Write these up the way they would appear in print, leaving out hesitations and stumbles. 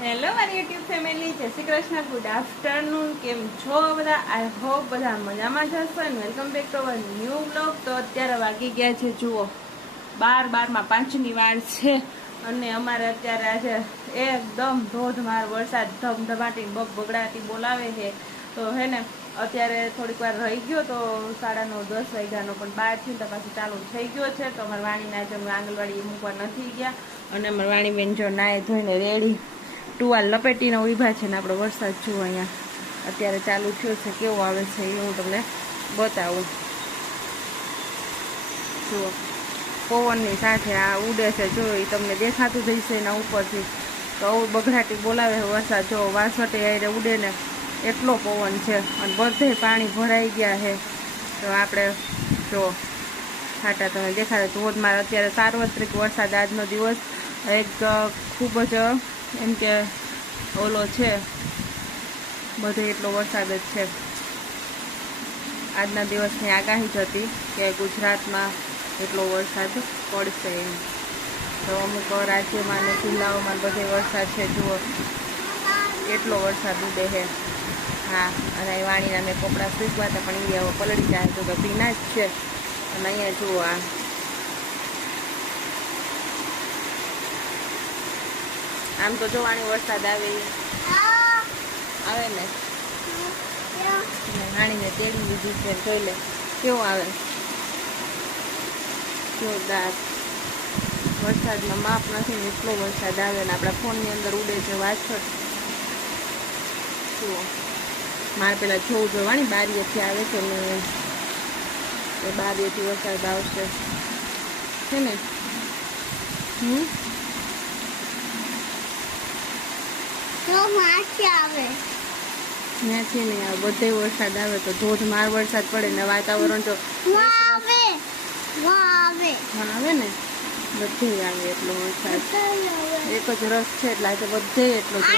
Hello મારી YouTube family, જય Shri Krishna, good afternoon. કેમ છો બધા? આઈ હોપ બધા મજામાં જશો and welcome back to our new blog. તો અત્યારે વાગી ગયા છે જુઓ 12:05ની વાર છે અને અમારે અત્યારે આજે એકદમ ધોધમાર વરસાદ ધમધમાટી બગબગડાટી બોલાવે છે. તો હે ને અત્યારે થોડીક વાર રહી ગયો તો 9:30-10 વાગ્યાનો, પણ 12થી તો પાછું ચાલુ થઈ ગયો છે. તો અમારે વાણીને આજે આંગણવાડી મૂકવા નથી ગયા અને અમારે વાણીબેન જો નાય ધોઈને રેડી ટુવાલ લપેટીને ઉભા છે ને આપણો વરસાદ જુઓ અહીંયા અત્યારે ચાલુ થયો છે. કેવો આવે છે એ હું તમને બતાવું. જુઓ પવનની સાથે આ ઉડે છે, જો એ તમને દેખાતું જઈશે એના ઉપરથી. તો આવું બગડાટી બોલાવે વરસાદ, જો વાસટે આવીને ઉડે ને એટલો પવન છે અને બધે પાણી ભરાઈ ગયા છે. તો આપણે જો છાટા તમે દેખાડે ધોધમાર અત્યારે સાર્વત્રિક વરસાદ આજનો દિવસ એક ખૂબ જ એમ કે ઓલો છે, બધે એટલો વરસાદ જ છે. આજના દિવસની આગાહી જ હતી કે ગુજરાતમાં એટલો વરસાદ પડશે એમ. તો અમુક રાજ્યોમાં અને જિલ્લાઓમાં બધે વરસાદ છે. જુઓ એટલો વરસાદ ઉડે છે. હા, અને વાણીના મેં કપડાં સૂકવા હતા પણ એ હવે પલળી જાય તો ભીના જ છે. અને અહીંયા જુઓ આમ તો જોવાની વરસાદ આવે ને હાણીને તેડી લીધી છે, જોઈ લે કેવું આવે. જોરદાર વરસાદમાં માપ નથી ને એટલો વરસાદ આવે ને આપણા ફોનની અંદર ઉડે છે વાછળ. જુઓ મારે પેલા જોવું જોવાની બારીએથી આવે છે ને એ બારીએથી વરસાદ આવશે છે ને. ત્યાંથી નહીં આવે, બધે વરસાદ આવે તો ધોધમાર વરસાદ પડે ને વાતાવરણ તો આવે ને બધે આવે એટલો વરસાદ. એક જ રસ છે એટલે આજે બધે એટલો જ.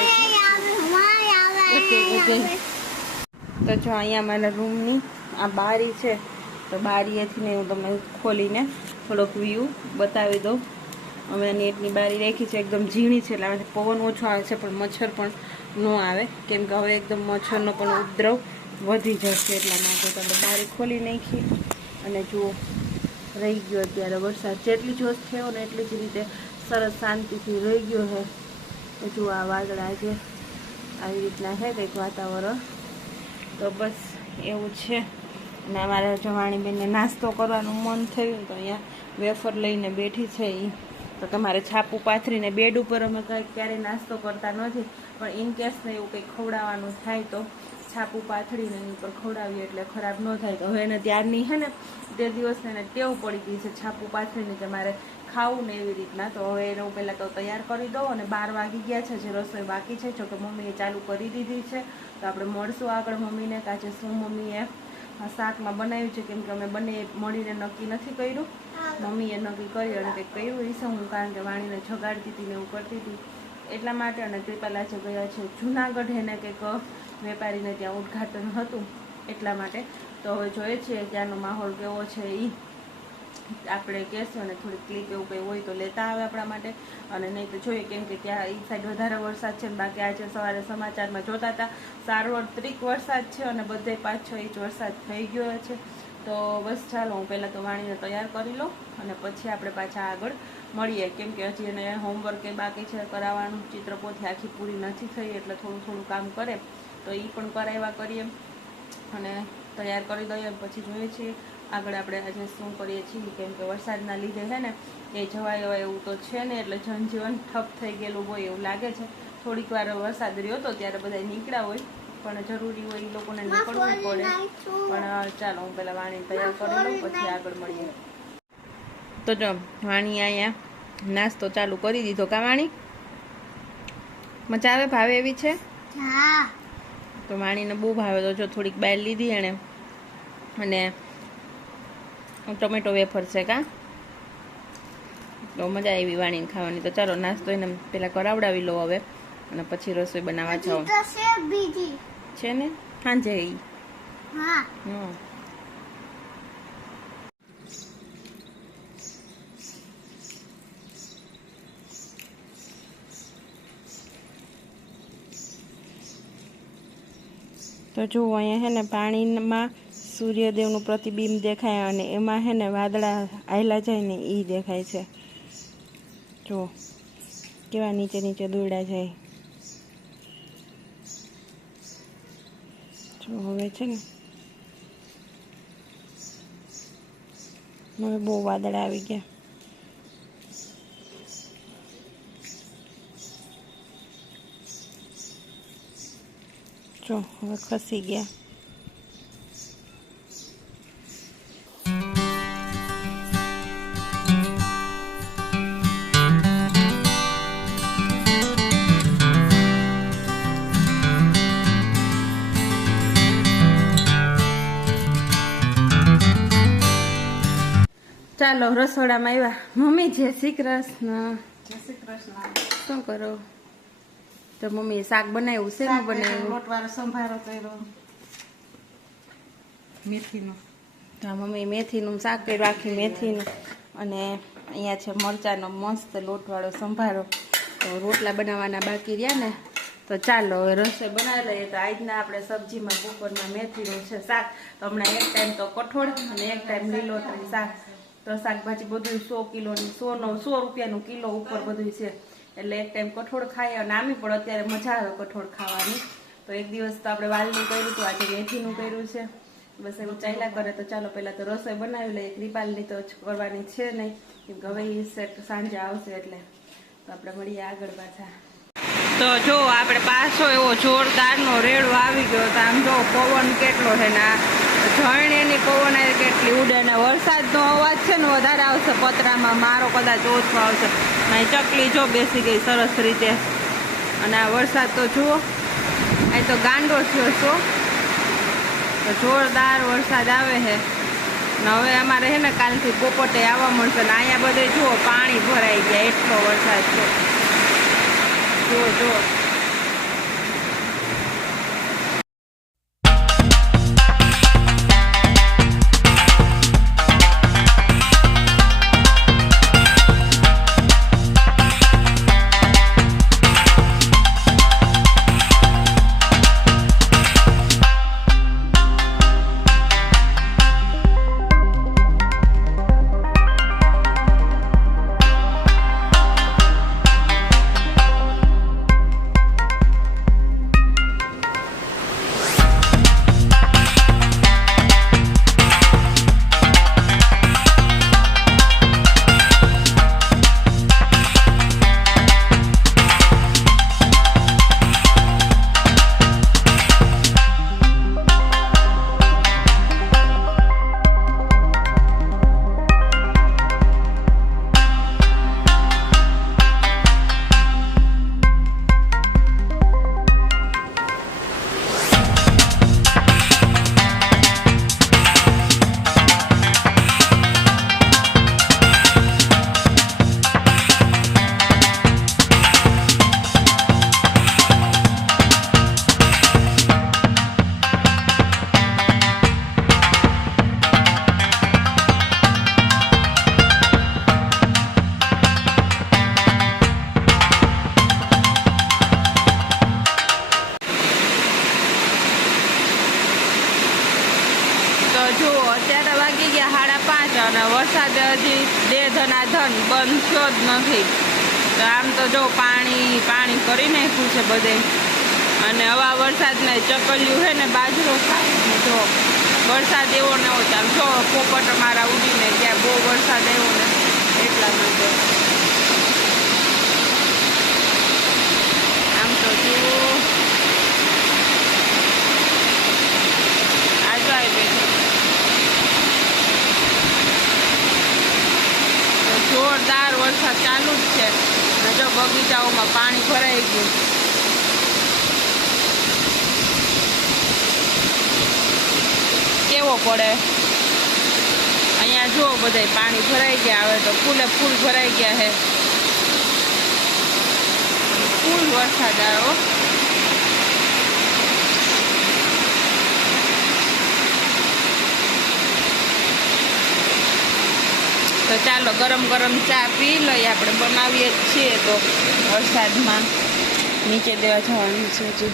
તો જો અહીંયા મારા રૂમની આ બારી છે, તો બારીએથી હું તમને ખોલીને થોડોક વ્યૂ બતાવી દઉં. અમે નેટની બારી રાખી છે, એકદમ ઝીણી છે એટલે પવન ઓછો આવે છે પણ મચ્છર પણ ન આવે, કેમ કે હવે એકદમ મચ્છરનો પણ ઉપદ્રવ વધી જશે એટલા માટે. તમે બારી ખોલી નાખી અને જુઓ રહી ગયો અત્યારે વરસાદ. જેટલી જોશ થયો ને એટલી જ રીતે સરસ શાંતિથી રહી ગયો છે. તો જુઓ આ વાદળા છે, આવી રીતના છે કંઈક વાતાવરણ. તો બસ એવું છે. અને અમારે જવાણીબેનને નાસ્તો કરવાનું મન થયું તો અહીંયા વેફર લઈને બેઠી છે એ. તો તમારે છાપું પાથરીને બેડ ઉપર અમે કંઈક ક્યારેય નાસ્તો કરતા નથી, પણ ઇન કેસને એવું કંઈક ખવડાવવાનું થાય તો છાપું પાથરીને એની ઉપર ખવડાવીએ એટલે ખરાબ ન થાય. તો હવે એને ત્યારની છે ને તે દિવસને એને ટેવ પડી ગઈ છે છાપું પાથરીને કે મારે ખાવું ને એવી રીતના. તો હવે એને હું પહેલાં તો તૈયાર કરી દઉં અને 12 વાગી ગયા છે, જે રસોઈ બાકી છે. જોકે મમ્મીએ ચાલુ કરી દીધી છે. તો આપણે મળશું આગળ મમ્મીને કાચે શું મમ્મીએ શાકમાં બનાવ્યું છે, કેમ કે અમે બંને મળીને નક્કી નથી કર્યું. મમ્મીએ નક્કી કરી અને કંઈક કર્યું એ હું, કારણ કે વાણીને જગાડતી હતી ને એવું કરતી હતી એટલા માટે. અને તે પહેલાં જે ગયા છે જૂનાગઢ, એને કંઈક વેપારીને ત્યાં ઉદ્ઘાટન હતું એટલા માટે. તો હવે જોઈએ છીએ ત્યાંનો માહોલ કેવો છે એ આપણે કહેશું, અને થોડીક ક્લિપ એવું કંઈ હોય તો લેતા આવે આપણા માટે. અને નહીં તો જોઈએ, કેમ કે ત્યાં એ સાઈડ વધારે વરસાદ છે. બાકી આજે સવારે સમાચારમાં જોતા હતા સાર્વત્રિક વરસાદ છે અને બધે 5-6 ઇંચ વરસાદ થઈ ગયો છે. તો બસ ચાલો હું પહેલાં તો વાણીને તૈયાર કરી લઉં અને પછી આપણે પાછા આગળ મળીએ, કેમ કે હજી એને હોમવર્ક એ બાકી છે કરાવવાનું. ચિત્રપોથી આખી પૂરી નથી થઈ એટલે થોડું થોડું કામ કરે તો એ પણ કરાવ્યા કરીએ અને તૈયાર કરી દઈએ. પછી જોઈએ છીએ આગળ આપણે આજે શું કરીએ છીએ, કેમ કે વરસાદના લીધે છે ને એ જવાય એવું તો છે ને, એટલે જનજીવન ઠપ થઈ ગયેલું હોય એવું લાગે છે. થોડીક વાર વરસાદ રહ્યો હતો ત્યારે બધા નીકળ્યા હોય, પણ જરૂરી હોય એ લોકોને નીકળવું પડે. પણ ચાલો હું પહેલાં વાણી તૈયાર કરી લઉં પછી આગળ મળીએ. તો જો વાણી અહીંયા નાસ્તો ચાલુ કરી દીધો. કા વાણી મજા આવે? ભાવે એવી છે? તો વાણીને બહુ ભાવે. તો જો થોડીક બહાર લીધી એણે અને ટોમેટો વેફર છે કા, તો મજા આવી વાણીને ખાવાની. તો ચાલો નાસ્તો એને પહેલાં કરાવડાવી લો હવે અને પછી રસોઈ બનાવવા જાઓ. છે ને સાંજે તો જુઓ અહીંયા હે ને પાણીમાં સૂર્યદેવનું પ્રતિબિંબ દેખાય અને એમાં હે ને વાદળા આયલા જાય ને એ દેખાય છે. જુઓ કેવા નીચે નીચે દોડ્યા જાય. જો હવે છે ને હવે બહુ વાદળા આવી ગયા. જો હવે ખસી ગયા. ચાલો રસોડામાં આવ્યા. મમ્મી જય શ્રી કૃષ્ણ. જય શ્રી કૃષ્ણ. શું કરો? તો મમ્મીએ શાક બનાવ્યું. શેનું બનાવ્યું? લોટવાળો સંભારો કર્યો મેથીનો. હા મમ્મી મેથીનું શાક કર્યું, આખી મેથીનું. અને અહીંયા છે મરચાંનો મસ્ત લોટવાળો સંભારો. તો રોટલા બનાવવાના બાકી રહ્યા ને, તો ચાલો હવે રસોઈ બનાવી લઈએ. તો આજના આપણે સબ્જીમાં બપોરમાં મેથીનું છે શાક. તો હમણાં એક ટાઈમ તો કઠોળ અને એક ટાઈમ લીલોતરી શાક. તો શાકભાજી બધું 100 કિલોની 100 રૂપિયાનું કિલો ઉપર બધું છે. એટલે એક ટાઈમ કઠોળ ખાઈએ અને આમી પણ અત્યારે મજા આવે કઠોળ ખાવાની. તો એક દિવસ તો આપણે વાલનું કર્યું હતું, આજે મેથીનું કર્યું છે. બસ એવું ચાલ્યા કરે. તો ચાલો પહેલાં તો રસોઈ બનાવી લઈએ. કૃપાલની તો કરવાની છે નહીં, કેમ કે હવે એ સેટ સાંજે આવશે એટલે. તો આપણે મળીએ આગળ પાછા. તો જો આપણે પાછો એવો જોરદારનો રેડો આવી ગયો. તો આમ જો પવન કેટલો છે ને, ઝરણીની પવન કેટલી ઉડે ને વરસાદનો અવાજ છે ને વધારે આવશે પતરામાં. મારો કદાચ ઓછો આવશે. અહીં ચકલી જો બેસી ગઈ સરસ રીતે. અને આ વરસાદ તો જુઓ, અહીં તો ગાંડો થયો છો. તો જોરદાર વરસાદ આવે છે ને હવે અમારે છે ને કાલથી પોપટે આવવા મળશે. ને અહીંયા બધે જુઓ પાણી ભરાઈ ગયા, એટલો વરસાદ છે. જુઓ જુઓ. જુઓ અત્યારે વાગી ગયા 5:30 અને વરસાદ હજી ધનાધન બંધ થયો જ નથી. તો આમ તો જો પાણી પાણી કરી નાખ્યું છે બધે. અને હવા વરસાદને ચકલ્યું છે ને બાજરો ખાય. જો વરસાદ એવો ને એવો ચાલ. જો પોપટ મારા ઉડીને ત્યાં બહુ વરસાદ આવ્યો ને એટલા માટે. આમ તો જુઓ આજો આવી બેઠો. જોરદાર વરસાદ ચાલુ જ છે. જો બગીચાઓમાં પાણી ભરાઈ ગયું. કેવો પડે અહીંયા. જો બધા પાણી ભરાઈ ગયા. હવે તો ફૂલે ફૂલ ભરાઈ ગયા છે. ફૂલ વરસાદ આવ્યો. તો ચાલો ગરમ ગરમ ચા પી લઈએ. આપણે બનાવીએ જ છીએ તો વરસાદમાં નીચે દેવા જવાનું છે હજી.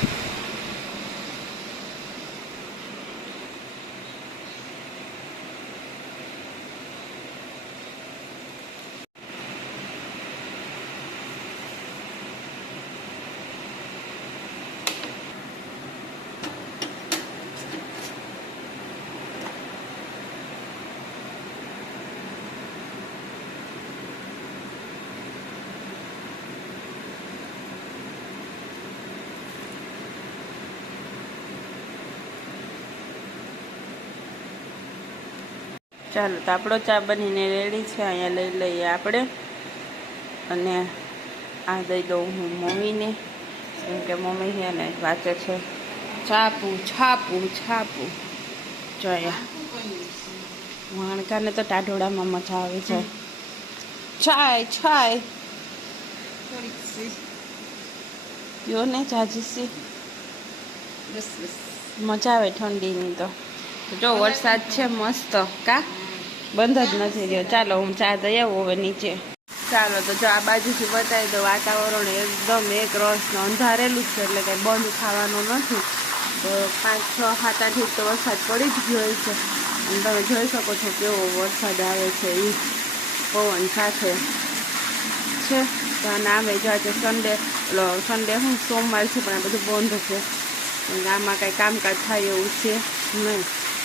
ચાલો તો આપણો ચા બનીને રેડી છે. અહીંયા લઈ લઈએ આપણે, અને આ દઈ દઉં હું મમ્મીને, કેમ કે મમ્મી છે ને વાંચે છે છાપું છાપું છાપું. જોઈએ વાણકાને તો ટાઢોળામાં મજા આવે છે. છાય છાય પીઓ ને ચાજીસી, મજા આવે ઠંડીની. તો જો વરસાદ છે મસ્ત, કા બંધ જ નથી રહ્યો. ચાલો હું ચા દઈ આવું હવે નીચે. ચાલો તો જો આ બાજુથી બતાવી દો, વાતાવરણ એકદમ એક રસનું અંધારેલું જ છે, એટલે કંઈ બંધ થવાનું નથી. તો 5, 6, 7, 8 ઇંચ તો વરસાદ પડી જ ગયો છે, અને તમે જોઈ શકો છો કેવો વરસાદ આવે છે. એ પવન સાથે છે. તો નામે જો આજે સન્ડે શું સોમવાર છે, પણ આ બધું બંધ છે. આમાં કાંઈ કામકાજ થાય એવું છે નહીં.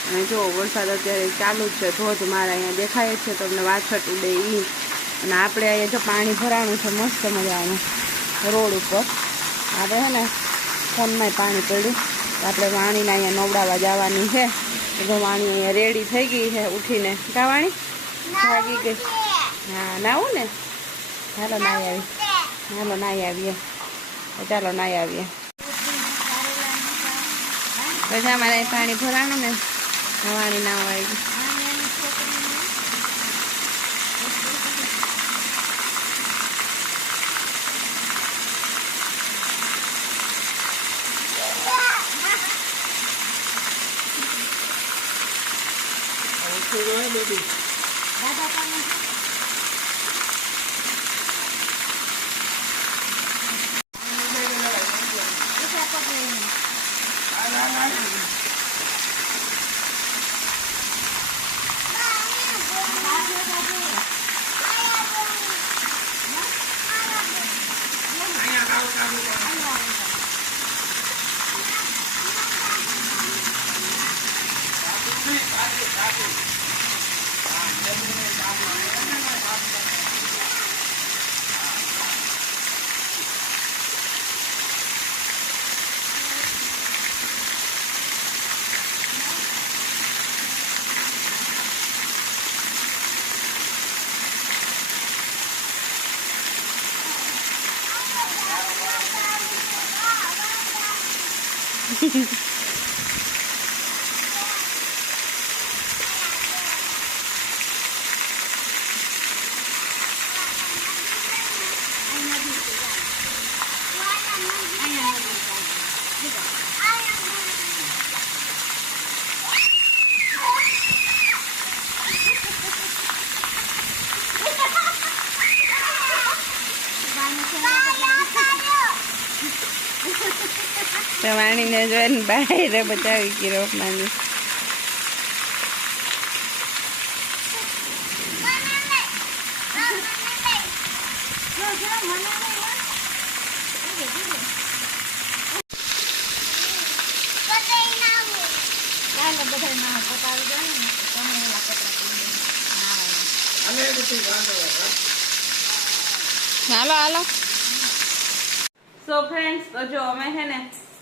અને જો વરસાદ અત્યારે ચાલુ જ છે, ધોધમાર અહીંયા દેખાય છે તમને, વાછટ ઉડે એ. અને આપણે અહીંયા જો પાણી ભરાણું છે મસ્ત મજાનું રોડ ઉપર. આપણે છે ને ફોનમાંય પાણી પડ્યું. આપણે વાણીને અહીંયા નવડાવવા જવાની છે. તો વાણી અહીંયા રેડી થઈ ગઈ છે ઉઠીને. કા વાણી ભાગી ગઈ? હા નાવું ને, હાલો નાઈ આવી, હાલો નાઈ આવીએ. ચાલો નાઈ આવીએ. પછી અમારે પાણી ભરાણું ને, વાણી ના આવી ગઈ. વાણીને જોઈને બહાર બચાવી ગઈ રોપનાની. હાલો હાલો. સો ફ્રેન્ડ્સ, તો જો અમે છે ને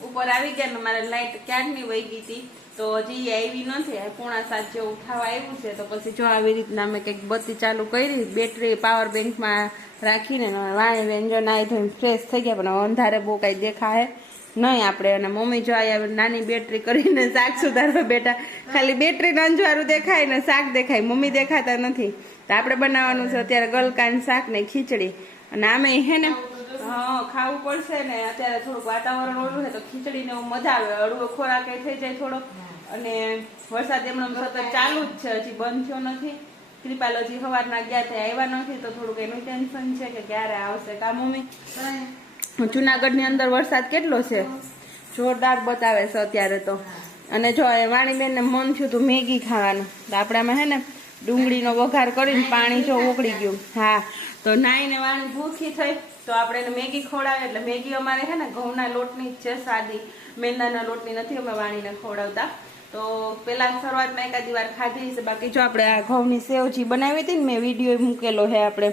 ઉપર આવી ગયા ને, મારે લાઈટ ક્યારની વહી ગઈ હતી, તો હજી આવી નથી. 6:45 જેવું થવા આવ્યું છે. તો પછી જો આવી રીતના અમે કંઈક બત્તી ચાલુ કરી, બેટરી પાવર બેંકમાં રાખીને વાણી બેન જો નાઈ ધોઈને ફ્રેશ થઈ ગયા, પણ અંધારે બહુ કાંઈ દેખાય નહીં આપણે. અને મમ્મી જો આ નાની બેટરી કરીને શાક સુધારવા બેઠા. ખાલી બેટરીને અંજવાળું દેખાય ને શાક દેખાય, મમ્મી દેખાતા નથી. તો આપણે બનાવવાનું છે અત્યારે ગલકાન શાક ને ખીચડી. અને આમે હે ને ખાવું પડશે ને, અત્યારે થોડુંક વાતાવરણ ઓલું છે તો ખીચડી ને મજા આવે, હળવો ખોરાક થઈ જાય થોડો. અને વરસાદ એમનો સતત ચાલુ જ છે, હજી બંધ થયો નથી. કૃપાલ હજી સવારના ગયા ત્યાં આવ્યા નથી, તો થોડુંક એનું ટેન્શન છે કે ક્યારે આવશે. કા મમ્મી? જુનાગઢ ની અંદર વરસાદ કેટલો છે, જોરદાર બતાવે છે અત્યારે તો. અને જો વાણીબેન ને મન થયું તું મેગી ખાવાનું, તો આપણામાં હે ને ડુંગળીનો વઘાર કરીને પાણી જો ઉકળી ગયું. હા, તો નાઈને વાણી ભૂખી થઈ તો આપણે એને મેગી ખવડાવે. એટલે મેગી અમારે છે ને ઘઉંના લોટની જ છે, સાદી, મેંદાના લોટની નથી અમે વાણીને ખવડાવતા. તો પેલા શરૂઆતમાં એકાદી વાર ખાધી છે. બાકી જો આપણે આ ઘઉંની સેવજી બનાવી હતી ને, મેં વિડીયો મૂકેલો છે આપણે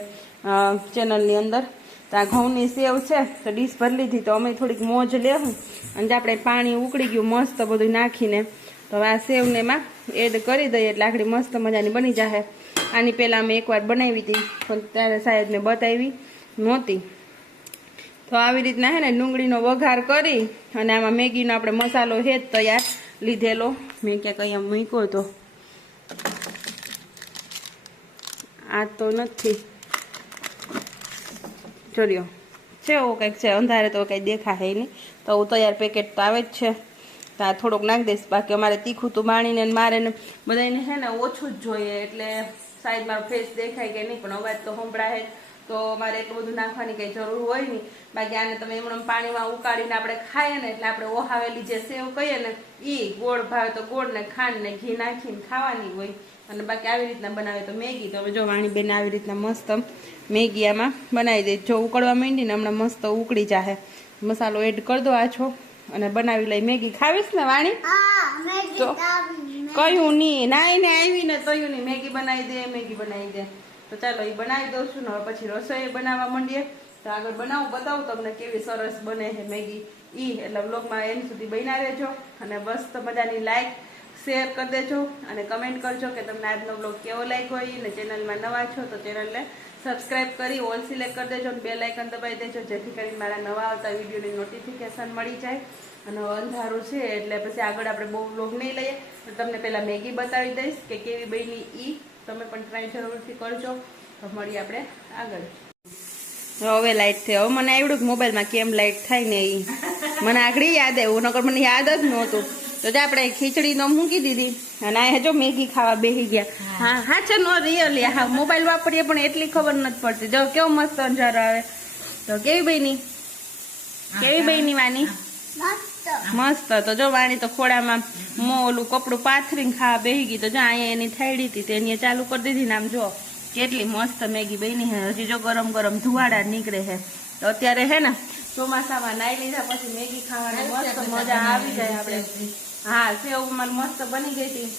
ચેનલની અંદર. તો આ ઘઉંની સેવ છે તો ડીશ ભરી લીધી. તો અમે થોડીક મોજ લેવું, અને આપણે પાણી ઉકળી ગયું મસ્ત બધું નાખીને. તો હવે આ સેવને એમાં એડ કરી દઈએ એટલે આખડી મસ્ત મજાની બની જાય. આની પહેલાં અમે એકવાર બનાવી હતી પણ ત્યારે સાહેબ મેં બતાવી નહોતી. તો આવી રીતના હે ને ડુંગળીનો વઘાર કરી અને આમાં મેગીનો આપણે મસાલો હે જ તૈયાર લીધેલો. મેં ક્યાંક અહીંયા મૂક્યો તો આ તો નથી જોડ્યો છે એવું કંઈક છે. અંધારે તો કંઈ દેખાય નહીં તો તૈયાર પેકેટ તો આવે જ છે. તો આ થોડોક નાખી દઈશ. બાકી અમારે તીખું તો બાણીને મારે ને બધાને છે ને ઓછું જ જોઈએ એટલે સાઈડ મારો ફેસ દેખાય કે નહીં પણ અવાજ તો સંભળાય જ. તો મારે એટલું બધું નાખવાની કંઈ જરૂર હોય નહીં. બાકી આને તમે એમણે પાણીમાં ઉકાળીને આપણે ખાઈએ ને એટલે આપણે ઓહાવેલી જે સેવ કહીએ ને એ ગોળ ભાવે તો ગોળ ને ખાંડ ને ઘી નાખીને ખાવાની હોય. અને બાકી આવી રીતના બનાવે તો મેગી તો જો વાણીબેન આવી રીતના મસ્ત મેગી આમાં બનાવી દે. જો ઉકળવા માંડીને હમણાં મસ્ત ઉકળી જાહે. મસાલો એડ કરી દો આછો અને બનાવી લઈ. મેગી ખાવીશ ને વાણી? તો કયું નહીં નાઈને આવીને તયું નહીં મેગી બનાવી દે. તો ચાલો એ બનાવી દઉં છું ને હવે પછી રસોઈ બનાવવા માંડીએ. તો આગળ બતાવું તમને કેવી સરસ બને છે મેગી એટલે બ્લોગમાં એન્ડ સુધી બન્યા રહેજો. અને બસ તો મજાની લાઈક શેર કરી દેજો અને કમેન્ટ કરજો કે તમને આજનો બ્લોગ કેવો લાગ્યો હોય. અને ચેનલમાં નવા છો તો ચેનલને સબસ્ક્રાઇબ કરી ઓલ સિલેક્ટ કરી દેજો અને બેલ આઇકન દબાવી દેજો જેથી કરીને મારા નવા આવતા વિડીયોની નોટિફિકેશન મળી જાય. અને અંધારું છે એટલે પછી આગળ આપણે બહુ બ્લોગ નહીં લઈએ. તમને પહેલાં મેગી બતાવી દઈશ કે કેવી બની તમે પણ ટ્રાય જરૂરથી કરજો. તો મળીએ આપણે આગળ. હવે લાઇટ થઈ. હવે મને આવડ્યું કે મોબાઈલમાં કેમ લાઇટ થાય ને મને આગળ યાદ આવ્યું. નકર મને યાદ જ નહોતું. તો જે આપણે ખીચડી નો મૂકી દીધી અને આ જો મેગી ખાવા બેસી ગયા. હા છે નો રિયલી હા મોબાઈલ વાપરીએ પણ એટલી ખબર નથી પડતી. જો કેવો મસ્ત અંજારો આવે. તો કેવી બની વાની? મસ્ત. તો જો વાણી તો ખોડામાં ઓલું કપડું પાથરીને ખાવા બેસી ગઈ. તો જો અહીંયા એની થાળી હતી તેની ચાલુ કરી દીધી ને આમ જો કેટલી મસ્ત મેગી બની હે. હજી જો ગરમ ગરમ ધુવાડા નીકળે છે. તો અત્યારે હે ને ચોમાસામાં નાઈ લીધા પછી મેગી ખાવાની મસ્ત મજા આવી જાય આપણે. હા સેવ મને મસ્ત બની ગઈ હતી.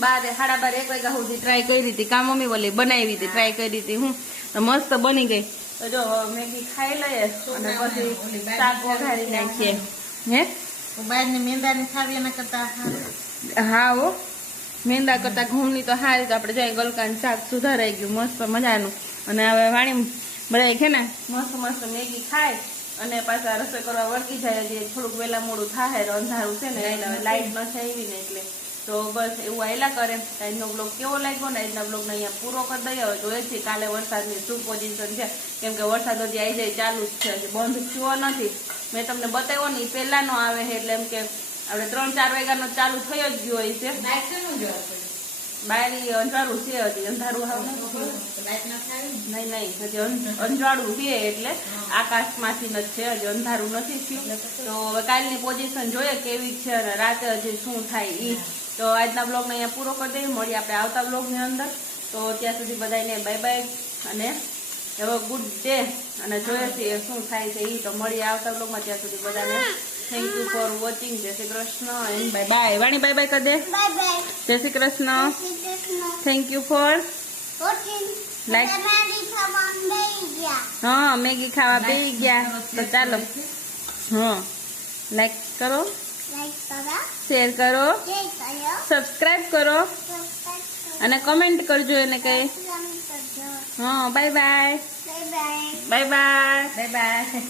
12:30 1 વાગ્યા સુધી ટ્રાય કરી હતી. કા મમ્મી બોલી બનાવી હતી ટ્રાય કરી હતી હું તો મસ્ત બની ગઈ. તો જો મેગી ખાઈ લઈએ અને પછી શાક વઘારી નાખીએ. હે બહારની મેંદાની ખાવી એના કરતા હા હો મેંદા કરતા ઘઉંની તો હારી. તો આપણે જાય ગલકાનું શાક સુધારાઈ ગયું મસ્ત મજાનું. અને હવે વાણી બધા છે ને મસ્ત મેગી ખાય અને પાછા રસોઈ કરવા વળગી જાય. જે થોડુંક વહેલા મોડું થાય અંધારું છે ને એટલે લાઈટ નથી આવી ને એટલે તો બસ એવું આયલા કરે. આજનો બ્લોગ કેવો લાગ્યો ને આજના બ્લોગને અહીંયા પૂરો કરી દઈએ. હવે જોઈએ છીએ કાલે વરસાદની શું પોઝિશન છે કેમ કે વરસાદ હજી આવી જાય ચાલુ જ છે બંધ થયો નથી. મેં તમને બતાવ્યો ને એ પહેલાનો આવે છે એટલે એમ કે આપણે 3-4 વાગ્યાનો ચાલુ થઈ જ ગયો હોય છે. બારી અંધારું છે હજી અંધારું નહીં હજી અંજાળું છે એટલે આકાશમાંથી જ છે હજી અંધારું નથી થયું. તો હવે કાલની પોઝિશન જોઈએ કેવી છે અને રાતે હજી શું થાય તો આજના બ્લોગને અહીંયા પૂરો કરી દઈએ. મળીએ આપણે આવતા બ્લોગની અંદર. તો ત્યાં સુધી બધાને બાય બાય અને હવે ગુડ ડે અને જોઈએ છીએ શું થાય છે તો મળીએ આવતા બ્લોગમાં. ત્યાં સુધી બધાને thank you for watching. Jai Shri Krishna and bye bye. Vani bye bye કરી દે. Jai Shri Krishna. Thank you for like. હા મેગી ખાવા બેસી ગયા. તો ચાલો લાઈક કરો શેર કરો સબસ્ક્રાઇબ કરો અને કમેન્ટ કરજો એને કઈ. હા બાય બાય. Bye bye.